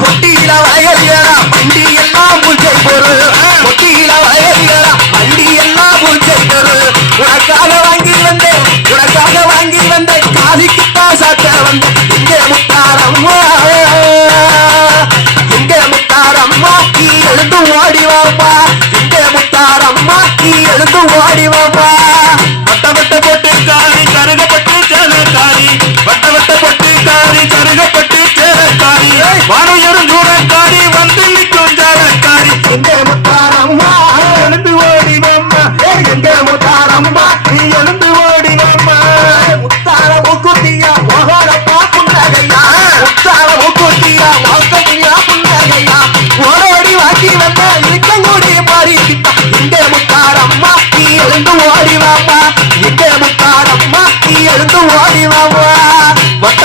பொட்டியில வயல்களா வண்டி எல்லாம் பூஜை பொருள் பொட்டியில வயல்களா வண்டி எல்லாம் பூஜை பொருள் உனக்காக வாங்கி வந்தேன் காலிக்குத்தா சாத்த வந்தேன் எங்கே முத்தாரம்மா நீ எழுந்து ஓடி வாப்பா எங்கே முத்தாரம்மா நீ எழுந்து ஓடி வாப்பா வட்ட போட்டு காரி கருகப்பட்டு சேலக்காரி வட்ட போட்டு காரி கருகப்பட்டு சேலக்காரி வானம் எருந்தூரக்காரி வந்து நிற்கும் சேலக்காரி எங்கே முத்தாரம்மா எழுந்து ஓடி வாம்மா எங்கே முத்தாரம்மா நீ எழுந்து ஓடி வாம்மா முத்தார மூக்குத்தியா மோகனப்பா புன்னகையா முத்தார மூக்குத்தியா மோகனியா புன்னகையா ஓடி வாக்கி வந்த இருக்கங்கூடி மாறிக்கிட்டா எங்கே முத்தாரம்மா நீ எழுந்து ஓடி வாம்மா எங்கே முத்தாரம்மா நீ எழுந்து ஓடி வாம்மா வட்ட